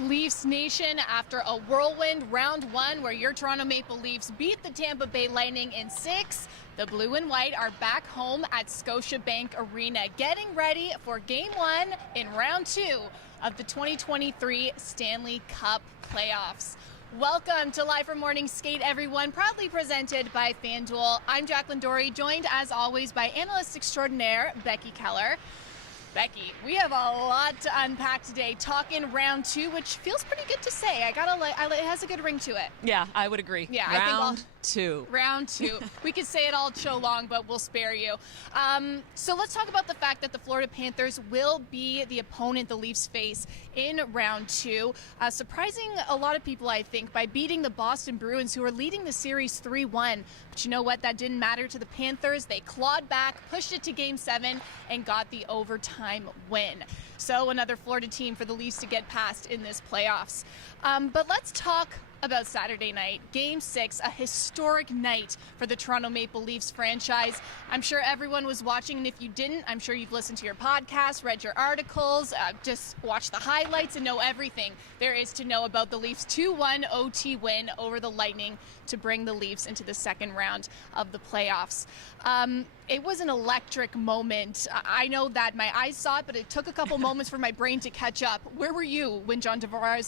Leafs Nation, after a whirlwind round one where your Toronto Maple Leafs beat the Tampa Bay Lightning in 6, the blue and white are back home at Scotiabank Arena, getting ready for Game 1 in round 2 of the 2023 Stanley Cup playoffs. Welcome to Live from Morning Skate, everyone, proudly presented by FanDuel. I'm Jacqueline Doorey, joined as always by analyst extraordinaire Becky Kellar. Becky, we have a lot to unpack today, talking round 2, which feels pretty good to say. It has a good ring to it. Yeah, I would agree. Yeah, round 2. Round 2. We could say it all show long, but we'll spare you. So let's talk about the fact that the Florida Panthers will be the opponent the Leafs face in round 2. Surprising a lot of people, I think, by beating the Boston Bruins, who are leading the series 3-1. But you know what? That didn't matter to the Panthers. They clawed back, pushed it to Game 7, and got the overtime win. So another Florida team for the Leafs to get past in this playoffs. But let's talk about Saturday night, Game 6, a historic night for the Toronto Maple Leafs franchise. I'm sure everyone was watching, and if you didn't, I'm sure you've listened to your podcast, read your articles, just watched the highlights and know everything there is to know about the Leafs' 2-1 OT win over the Lightning to bring the Leafs into the second round of the playoffs. It was an electric moment. I know that my eyes saw it, but it took a couple moments for my brain to catch up. Where were you when John Tavares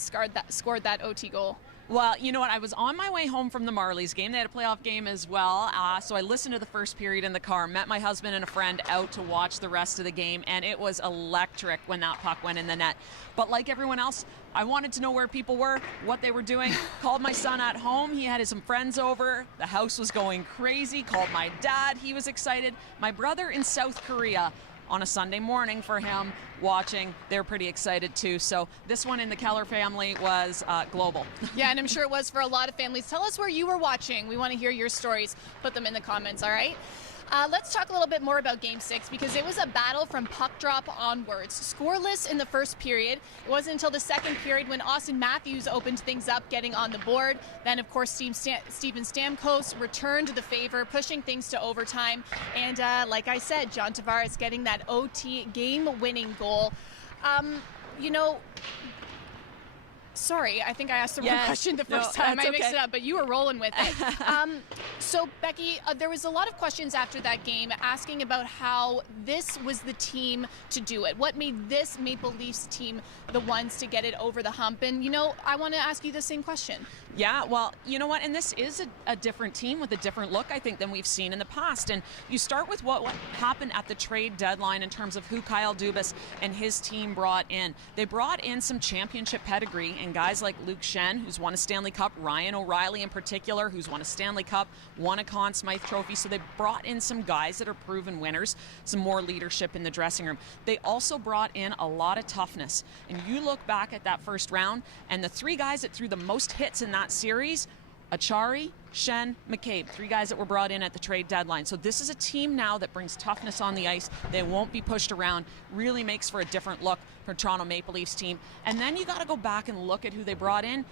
scored that OT goal? Well, you know what? I was on my way home from the Marlies game. They had a playoff game as well. So I listened to the first period in the car, met my husband and a friend out to watch the rest of the game, and it was electric when that puck went in the net. But like everyone else, I wanted to know where people were, what they were doing. Called my son at home. He had some friends over. The house was going crazy. Called my dad. He was excited. My brother in South Korea, on a Sunday morning for him, watching. They're pretty excited too. So this one in the Kellar family was global. Yeah, and I'm sure it was for a lot of families. Tell us where you were watching. We want to hear your stories. Put them in the comments, all right? Let's talk a little bit more about Game 6, because it was a battle from puck drop onwards. Scoreless in the first period. It wasn't until the second period when Austin Matthews opened things up, getting on the board. Then, of course, Steven Stamkos returned the favor, pushing things to overtime. And like I said, John Tavares getting that OT game-winning goal. Sorry, I think I asked the wrong question the first time. I mixed it up, but you were rolling with it. So, Becky, there was a lot of questions after that game asking about how this was the team to do it. What made this Maple Leafs team the ones to get it over the hump? And, I want to ask you the same question. Yeah, well, you know what? And this is a different team with a different look, I think, than we've seen in the past. And you start with what happened at the trade deadline in terms of who Kyle Dubas and his team brought in. They brought in some championship pedigree, and guys like Luke Schenn, who's won a Stanley Cup, Ryan O'Reilly in particular, who's won a Stanley Cup, won a Conn Smythe Trophy. So they brought in some guys that are proven winners, some more leadership in the dressing room. They also brought in a lot of toughness. And you look back at that first round, and the 3 guys that threw the most hits in that series, Achari, Schenn, McCabe, 3 guys that were brought in at the trade deadline. So this is a team now that brings toughness on the ice. They won't be pushed around. Really makes for a different look for Toronto Maple Leafs team. And then you got to go back and look at who they brought in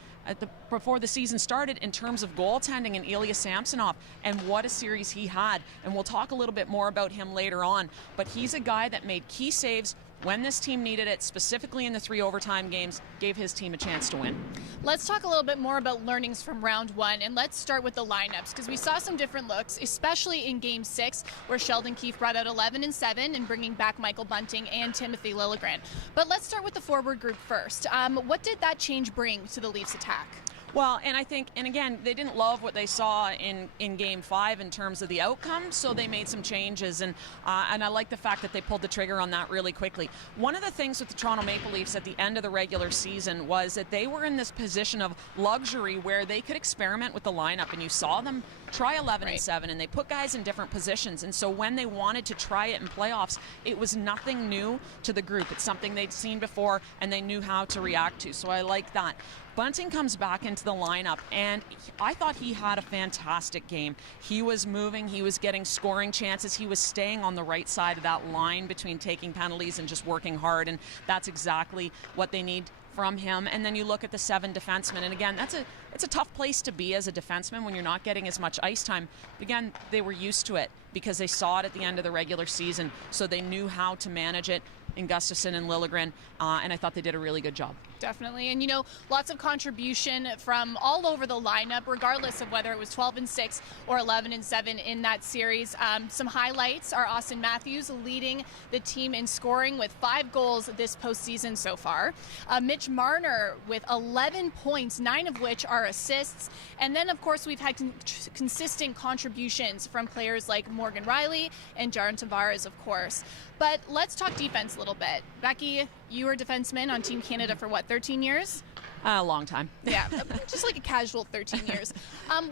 before the season started in terms of goaltending and Ilya Samsonov, and what a series he had. And we'll talk a little bit more about him later on. But he's a guy that made key saves when this team needed it, specifically in the 3 overtime games, gave his team a chance to win. Let's talk a little bit more about learnings from round 1, and let's start with the lineups, because we saw some different looks, especially in Game 6, where Sheldon Keefe brought out 11 and 7 and bringing back Michael Bunting and Timothy Liljegren. But let's start with the forward group first. What did that change bring to the Leafs attack? Well, and I think, and again, they didn't love what they saw in Game 5 in terms of the outcome, so they made some changes, and I like the fact that they pulled the trigger on that really quickly. One of the things with the Toronto Maple Leafs at the end of the regular season was that they were in this position of luxury where they could experiment with the lineup, and you saw them try 11 and 7, and they put guys in different positions, and so when they wanted to try it in playoffs, it was nothing new to the group. It's something they'd seen before, and they knew how to react to, so I like that. Bunting comes back into the lineup, and I thought he had a fantastic game. He was moving, he was getting scoring chances, he was staying on the right side of that line between taking penalties and just working hard, and that's exactly what they need from him. And then you look at the 7 defensemen, and again, it's a tough place to be as a defenseman when you're not getting as much ice time. But again, they were used to it because they saw it at the end of the regular season, so they knew how to manage it. in Gustafson and Liljegren, and I thought they did a really good job. Definitely. And, lots of contribution from all over the lineup, regardless of whether it was 12-6 or 11-7 in that series. Some highlights are Austin Matthews leading the team in scoring with 5 goals this postseason so far. Mitch Marner with 11 points, 9 of which are assists. And then, of course, we've had consistent contributions from players like Morgan Riley and Jaron Tavares, of course. But let's talk defense a little bit. Becky, you were defenseman on Team Canada for 13 years? A long time. Yeah, just like a casual 13 years.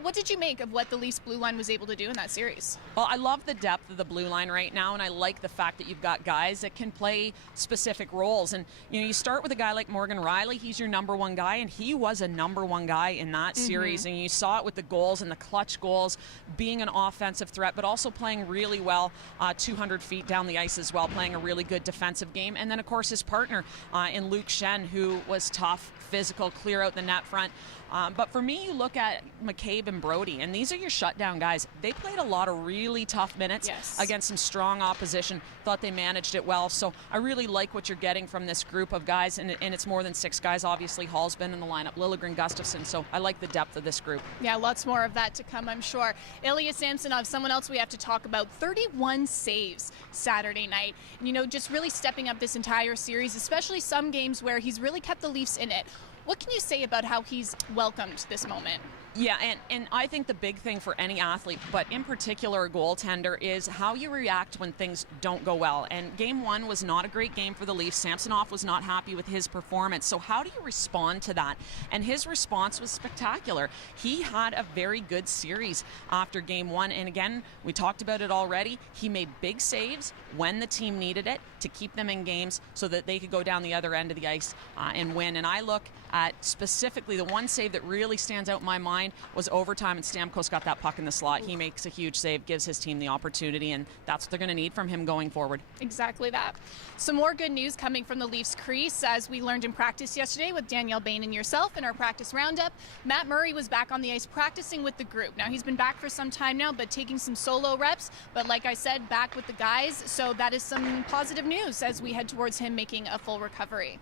What did you make of what the Leafs blue line was able to do in that series? Well, I love the depth of the blue line right now, and I like the fact that you've got guys that can play specific roles. And, you start with a guy like Morgan Riley. He's your number 1 guy, and he was a number 1 guy in that series. And you saw it with the goals and the clutch goals, being an offensive threat, but also playing really well 200 feet down the ice as well, playing a really good defensive game. And then, of course, his partner in Luke Shen, who was tough, physical, clear out the net front. But for me, you look at McCabe and Brody, and these are your shutdown guys. They played a lot of really tough minutes against some strong opposition. Thought they managed it well. So I really like what you're getting from this group of guys, and it's more than 6 guys. Obviously, Hall's been in the lineup, Liljegren, Gustafson. So I like the depth of this group. Yeah, lots more of that to come, I'm sure. Ilya Samsonov, someone else we have to talk about. 31 saves Saturday night. And, just really stepping up this entire series, especially some games where he's really kept the Leafs in it. What can you say about how he's welcomed this moment? Yeah, and I think the big thing for any athlete, but in particular a goaltender, is how you react when things don't go well. And Game 1 was not a great game for the Leafs. Samsonov was not happy with his performance. So how do you respond to that? And his response was spectacular. He had a very good series after Game 1. And again, we talked about it already. He made big saves when the team needed it to keep them in games so that they could go down the other end of the ice and win. And I look at specifically the one save that really stands out in my mind was overtime, and Stamkos got that puck in the slot. He makes a huge save, gives his team the opportunity, and that's what they're going to need from him going forward. Exactly that. Some more good news coming from the Leafs crease, as we learned in practice yesterday with Danielle Bain and yourself in our practice roundup. Matt Murray was back on the ice practicing with the group. Now, he's been back for some time now, but taking some solo reps. But like I said, back with the guys, so that is some positive news as we head towards him making a full recovery.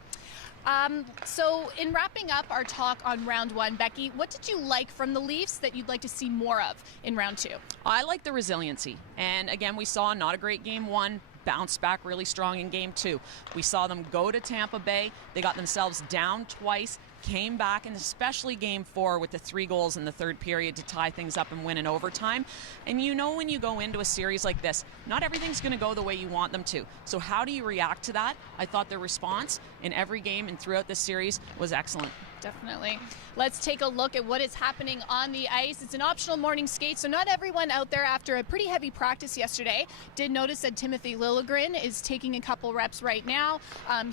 So in wrapping up our talk on round 1, Becky, what did you like from the Leafs that you'd like to see more of in round 2? I like the resiliency. And again, we saw not a great Game 1, bounced back really strong in Game 2. We saw them go to Tampa Bay. They got themselves down twice, came back, and especially Game 4 with the 3 goals in the third period to tie things up and win in overtime. And when you go into a series like this, not everything's going to go the way you want them to. So how do you react to that? I thought their response in every game and throughout this series was excellent. Definitely. Let's take a look at what is happening on the ice. It's an optional morning skate, so not everyone out there after a pretty heavy practice yesterday did notice that Timothy Liljegren is taking a couple reps right now.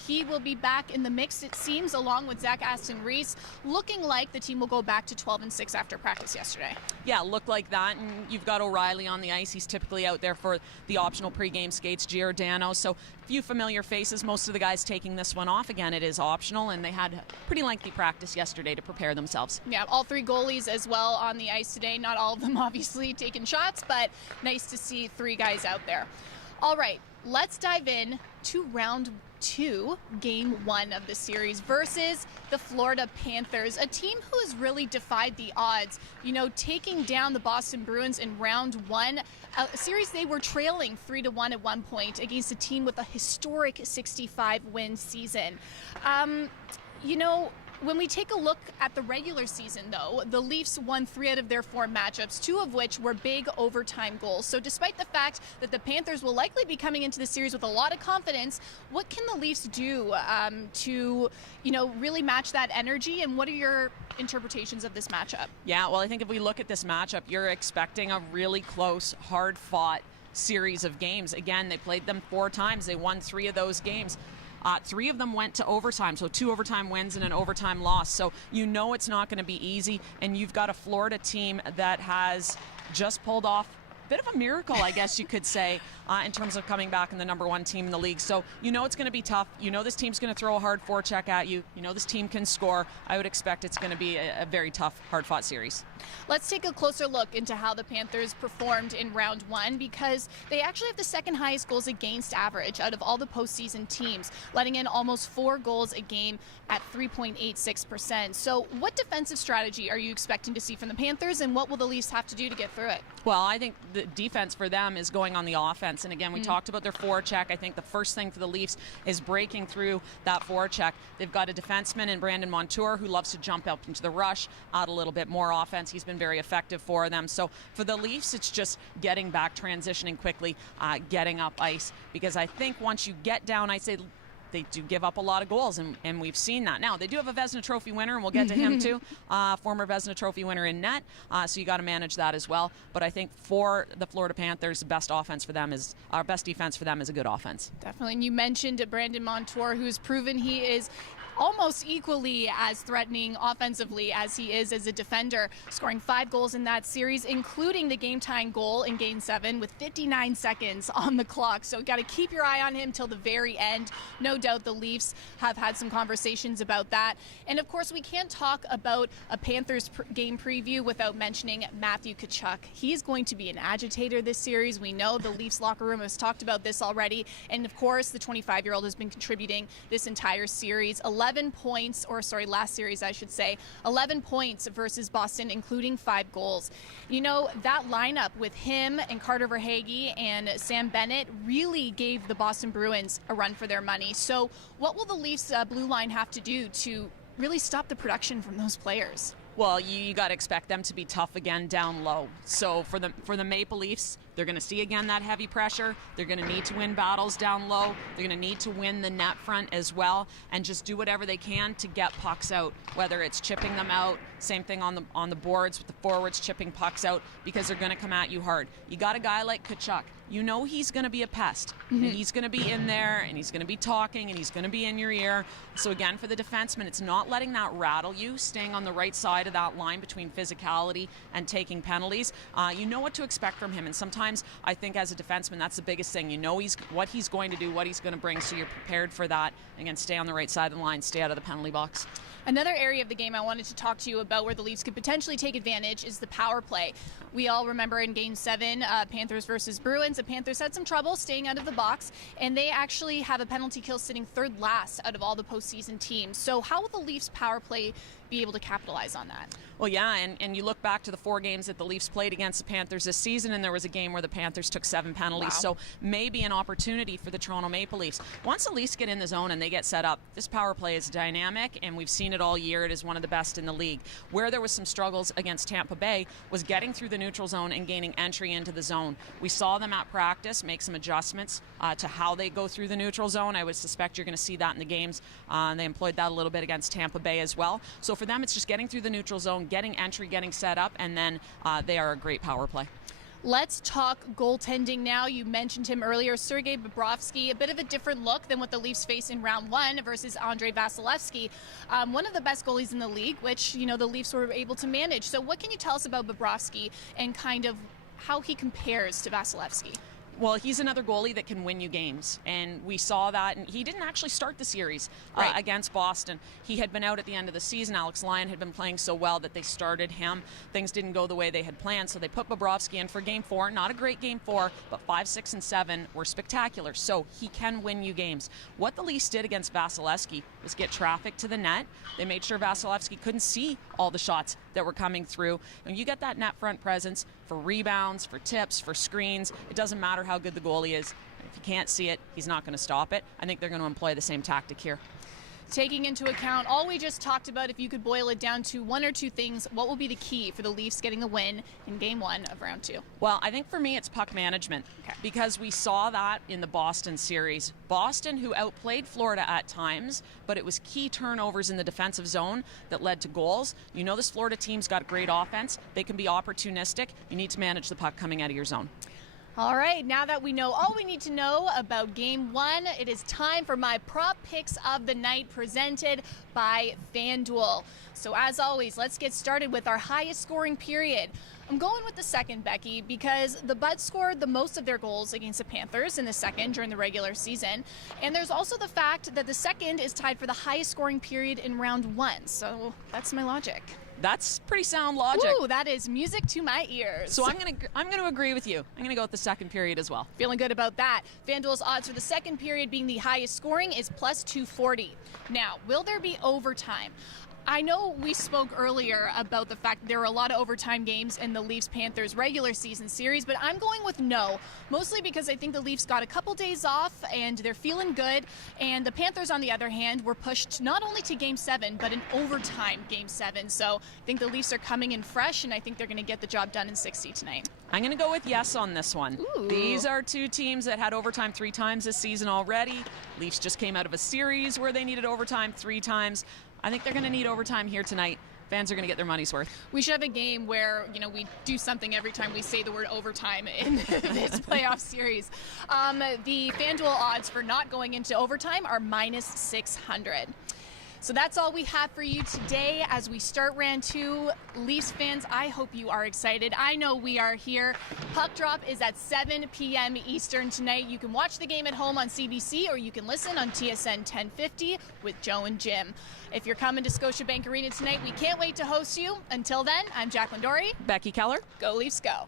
He will be back in the mix, it seems, along with Zach Aston-Reese, looking like the team will go back to 12-6 after practice yesterday. Yeah, looked like that, and you've got O'Reilly on the ice. He's typically out there for the optional pregame skates, Giordano, so few familiar faces. Most of the guys taking this one off. Again, it is optional, and they had pretty lengthy practice yesterday to prepare themselves. Yeah, all 3 goalies as well on the ice today. Not all of them obviously taking shots, but nice to see 3 guys out there. All right, let's dive in to round 2, Game 1 of the series versus the Florida Panthers, a team who has really defied the odds, taking down the Boston Bruins in round 1, a series they were trailing 3-1 at one point against a team with a historic 65-win season. When we take a look at the regular season, though, the Leafs won 3 out of their 4 matchups, 2 of which were big overtime goals. So despite the fact that the Panthers will likely be coming into the series with a lot of confidence, what can the Leafs do to, really match that energy? And what are your interpretations of this matchup? Yeah, well, I think if we look at this matchup, you're expecting a really close, hard-fought series of games. Again, they played them 4 times. They won 3 of those games. 3 of them went to overtime, so 2 overtime wins and an overtime loss. So it's not going to be easy, and you've got a Florida team that has just pulled off bit of a miracle, I guess you could say, in terms of coming back in the #1 team in the league. So you know it's going to be tough. You know this team's going to throw a hard forecheck at you. You know this team can score. I would expect it's going to be a very tough, hard-fought series. Let's take a closer look into how the Panthers performed in round 1, because they actually have the second highest goals against average out of all the postseason teams, letting in almost 4 goals a game at 3.86%. So what defensive strategy are you expecting to see from the Panthers, and what will the Leafs have to do to get through it? Well, I think the defense for them is going on the offense. And again, we talked about their forecheck. I think the first thing for the Leafs is breaking through that forecheck. They've got a defenseman in Brandon Montour who loves to jump up into the rush, add a little bit more offense. He's been very effective for them. So for the Leafs, it's just getting back, transitioning quickly, getting up ice. Because I think once you get down ice, they do give up a lot of goals, and we've seen that. Now, they do have a Vezina Trophy winner, and we'll get to him too, former Vezina Trophy winner in net, so you got to manage that as well. But I think for the Florida Panthers, the best defense for them is a good offense. Definitely. And you mentioned Brandon Montour, who's proven he is almost equally as threatening offensively as he is as a defender, scoring 5 goals in that series, including the game-tying goal in Game 7 with 59 seconds on the clock. So got to keep your eye on him till the very end. No doubt the Leafs have had some conversations about that. And of course, we can't talk about a Panthers game preview without mentioning Matthew Tkachuk. He's going to be an agitator this series. We know the Leafs locker room has talked about this already. And of course, the 25-year-old has been contributing this entire series. 11 points, or sorry, last series I should say, 11 points versus Boston, including 5 goals. You know, that lineup with him and Carter Verhaeghe and Sam Bennett really gave the Boston Bruins a run for their money. So what will the Leafs blue line have to do to really stop the production from those players? Well, you got to expect them to be tough again down low. So for the Maple Leafs, they're going to see again that heavy pressure. They're going to need to win battles down low. They're going to need to win the net front as well, and just do whatever they can to get pucks out, whether it's chipping them out. Same thing on the boards with the forwards chipping pucks out, because they're going to come at you hard. You got a guy like Tkachuk. You know he's going to be a pest. And he's going to be in there, and he's going to be talking, and he's going to be in your ear. So again, for the defenseman, it's not letting that rattle you, staying on the right side of that line between physicality and taking penalties. You know what to expect from him, and sometimes I think as a defenseman, that's the biggest thing. You know what he's going to do, what he's going to bring, so you're prepared for that. Again, stay on the right side of the line, stay out of the penalty box. Another area of the game I wanted to talk to you about where the Leafs could potentially take advantage is the power play. We all remember in Game 7, Panthers versus Bruins, the Panthers had some trouble staying out of the box, and they actually have a penalty kill sitting 3rd last out of all the postseason teams. So how will the Leafs power play be able to capitalize on that? Well, yeah, and you look back to the 4 games that the Leafs played against the Panthers this season, and there was a game where the Panthers took 7 penalties. Wow. So maybe an opportunity for the Toronto Maple Leafs. Once the Leafs get in the zone and they get set up, this power play is dynamic, and we've seen it all year. It is one of the best in the league. Where there was some struggles against Tampa Bay was getting through the neutral zone and gaining entry into the zone. We saw them at practice make some adjustments to how they go through the neutral zone. I would suspect you're going to see that in the games. They employed that a little bit against Tampa Bay as well. So for them, it's just getting through the neutral zone, getting entry, getting set up, and then they are a great power play. Let's talk goaltending now. You mentioned him earlier, Sergei Bobrovsky, a bit of a different look than what the Leafs face in round 1 versus Andrei Vasilevskiy. One of the best goalies in the league, which, you know, the Leafs were able to manage. So what can you tell us about Bobrovsky and kind of how he compares to Vasilevskiy? Well, he's another goalie that can win you games, and we saw that. And he didn't actually start the series against Boston. He had been out at the end of the season. Alex Lyon had been playing so well that they started him. Things didn't go the way they had planned, so they put Bobrovsky in for Game 4. Not a great Game 4, but 5, 6, and 7 were spectacular, so he can win you games. What the Leafs did against Vasilevskiy was get traffic to the net. They made sure Vasilevskiy couldn't see all the shots that were coming through. And you get that net front presence for rebounds, for tips, for screens. It doesn't matter how good the goalie is. If you can't see it, he's not going to stop it. I think they're going to employ the same tactic here. Taking into account all we just talked about, if you could boil it down to 1 or 2 things, what will be the key for the Leafs getting a win in Game 1 of round 2? Well, I think for me it's puck management, because we saw that in the Boston series. Boston, who outplayed Florida at times, but it was key turnovers in the defensive zone that led to goals. You know this Florida team's got great offense. They can be opportunistic. You need to manage the puck coming out of your zone. All right, now that we know all we need to know about Game 1, it is time for my prop picks of the night presented by FanDuel. So as always, let's get started with our highest scoring period. I'm going with the second, Becky, because the Buds scored the most of their goals against the Panthers in the second during the regular season. And there's also the fact that the second is tied for the highest scoring period in round 1. So that's my logic. That's pretty sound logic. Ooh, that is music to my ears. So I'm gonna agree with you. I'm gonna go with the second period as well. Feeling good about that. FanDuel's odds for the second period being the highest scoring is plus 240. Now, will there be overtime? I know we spoke earlier about the fact that there were a lot of overtime games in the Leafs-Panthers regular season series, but I'm going with no, mostly because I think the Leafs got a couple days off and they're feeling good, and the Panthers, on the other hand, were pushed not only to Game 7, but an overtime Game 7. So I think the Leafs are coming in fresh, and I think they're going to get the job done in 60 tonight. I'm going to go with yes on this one. Ooh. These are two teams that had overtime 3 times this season already. Leafs just came out of a series where they needed overtime 3 times. I think they're going to need overtime here tonight. Fans are going to get their money's worth. We should have a game where, we do something every time we say the word overtime in this playoff series. The FanDuel odds for not going into overtime are minus 600. So that's all we have for you today as we start round 2. Leafs fans, I hope you are excited. I know we are here. Puck drop is at 7 p.m. Eastern tonight. You can watch the game at home on CBC, or you can listen on TSN 1050 with Joe and Jim. If you're coming to Scotiabank Arena tonight, we can't wait to host you. Until then, I'm Jacqueline Doorey. Becky Kellar. Go Leafs, go.